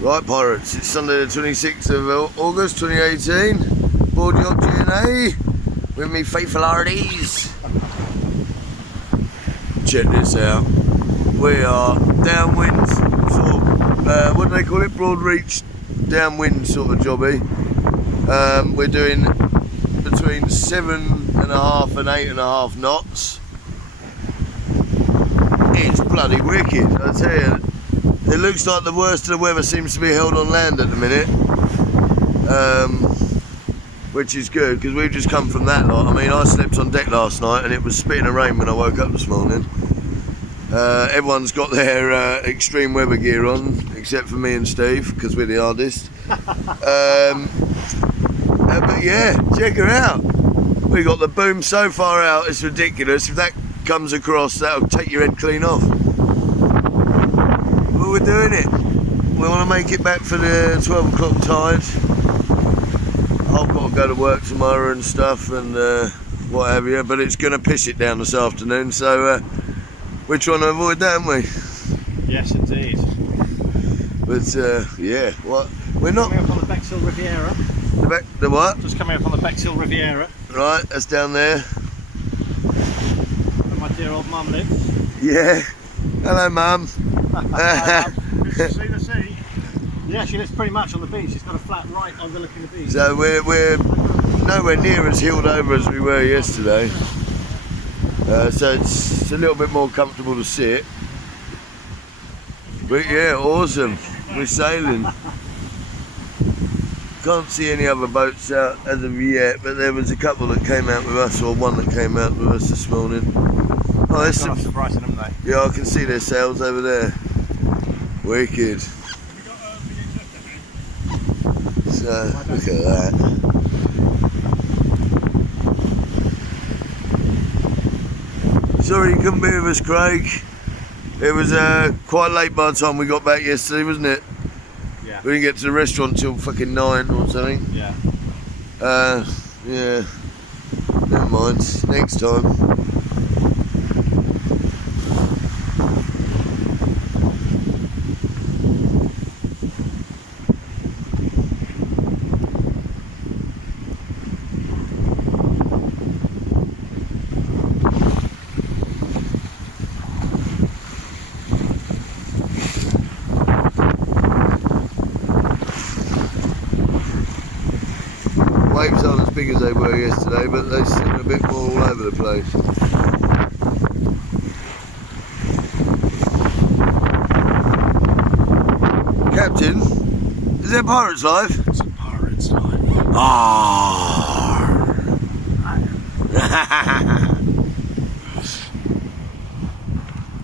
Right, pirates, it's Sunday the 26th of August 2018. Board yacht G&A with me faithful hearties. Check this out. We are downwind, sort of, what do they call it? Broad reach downwind sort of jobby. We're doing between 7.5 and 8.5 knots. It's bloody wicked, I tell you. It looks like the worst of the weather seems to be held on land at the minute, which is good because we've just come from that lot. I mean, I slept on deck last night and it was spitting a rain when I woke up this morning. Everyone's got their extreme weather gear on, except for me and Steve, because we're the hardest. But yeah, check her out. We got the boom so far out, it's ridiculous. If that comes across, that'll take your head clean off. But we're doing it. We want to make it back for the 12 o'clock tide. I've got to go to work tomorrow and stuff and what have you, but it's going to piss it down this afternoon, so we're trying to avoid that, aren't we? Yes, indeed. But yeah, what? We're not coming up on the Bexhill Riviera. The what? Just coming up on the Bexhill Riviera. Right, that's down there. Where my dear old mum lives. Yeah. Hello, Mum. Hi, Mum. Good to see the sea. Yeah, she lives pretty much on the beach. She's got a flat right overlooking the beach. So we're nowhere near as heeled over as we were yesterday. So it's a little bit more comfortable to sit. But yeah, awesome. We're sailing. Can't see any other boats out as of yet, but there was a couple that came out with us, or one that came out with us this morning. Oh, there's some. Brighton, haven't they? Yeah, I can see their sails over there. Wicked. So look at that. Sorry you couldn't be with us, Craig. It was quite late by the time we got back yesterday, wasn't it? Yeah. We didn't get to the restaurant till fucking 9 or something. Yeah. Yeah. Never mind. Next time. Waves aren't as big as they were yesterday, but they seem a bit more all over the place. Captain, is there pirates live? It's a pirate's life. Ah.